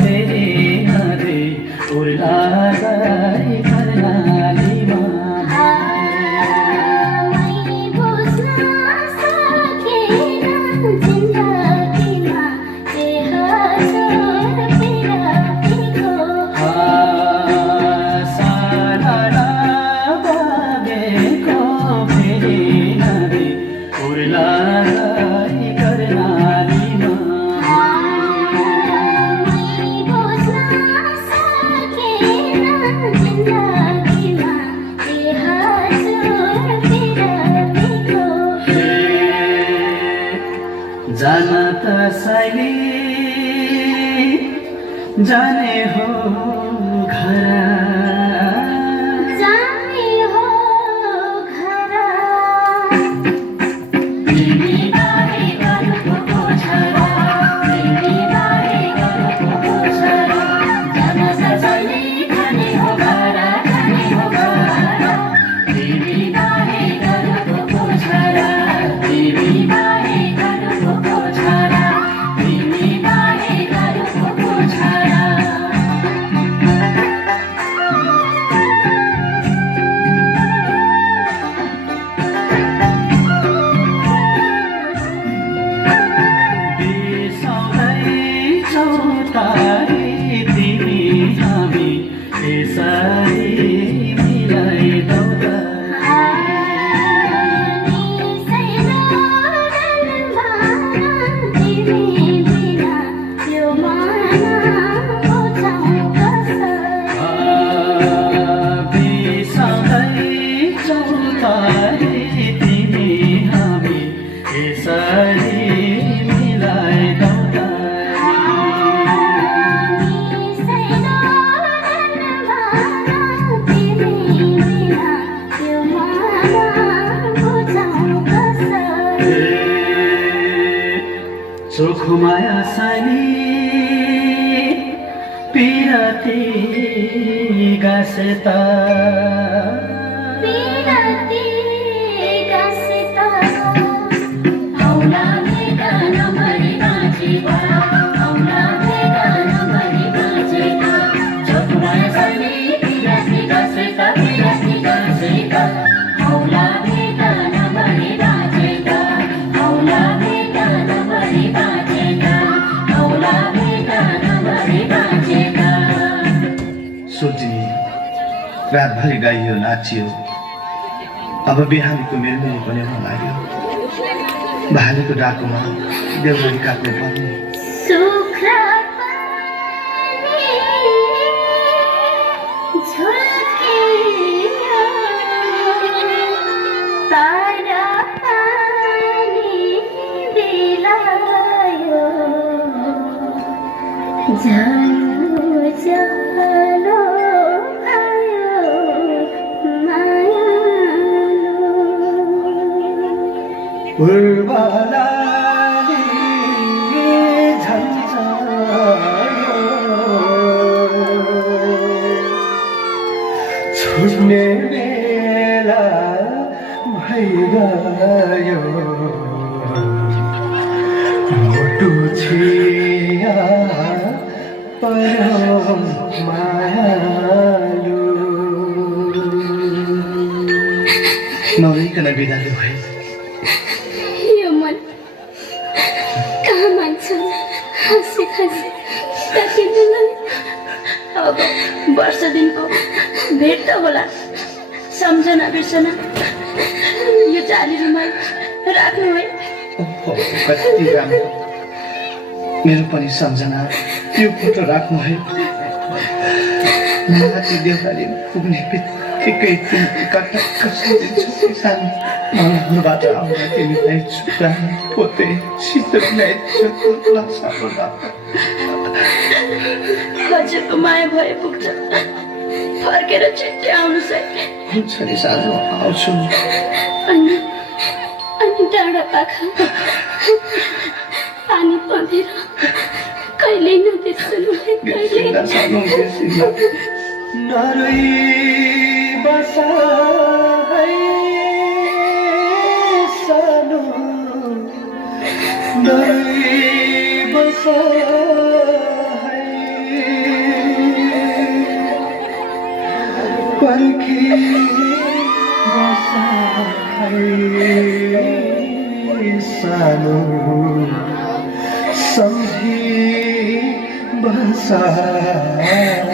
फेरि नदे उर्ला गई कर्णालीमा जानता सैली जाने हो घर जाने हो घर तिमी बारे गर्नुको छोरा तिमी बारे गर्नुको छोरा जानता सैली जाने हो घर तिमी बारे गर्नुको छोरा तिमी बारे गर्नुको छोरा तिमी बारे गर्नुको छोरा तिमी हामी यसरी मिलाइदौ तिमी हामी यसरी मिलाइदौ चोखो माया सानी पिराती गासेता औला भेगा नमरी बाँचेका औला भेगा नमरी बाँचेका चोखो माया सानी पिराती गासेता औला भेगा नमरी बाँचेका औला भेगा नमरी बाँचेका औला भेगा नमरी बाँचेका सोचिनी रातभरि गाइयो नाचियो अब बिहानीको मेलमेली पनि हुन लाग्यो भालेको डाकोमा देउरी काट्नु पर्ने सुख्रा तारा पानी दिलायो जानो जानो आयो मायालो उर्वलाले झन्झायो छुट्ने बेला भइगयो मोटो छिया पर्यो मायालु नरिकन बिदाले भए यो मन कहाँ मान्छ हाँसी हाँसी ताकिँदैन अब वर्ष दिनको भेट त होला सम्झना बिर्सना यो जाली रुमाल राख्नु है ओहो कति राम्रो मेरो पनि सम्झना यो फोटो राख्नु है माथि देउराली पुग्ने बित्तिकै तिमी कटक्क सम्झिन्छु किसान मनबाट आउँदा तिमीलाई छुट्टाउनु पोते शीतलाई चुट्ला साबला हजुरको माया भए पुग्छ फर्केर छिट्टै आउनुहोस् है हुन्छ नि सानो आउँछु अनि डाँडा पाखा पानी पँधेर कहिल्यै नबिर्सनु है बिर्सिँदा सानो बिर्सिँदा नरोई बसा है सानो नरोई बसा है पर्खी बसाई सानो सम्झी बसाई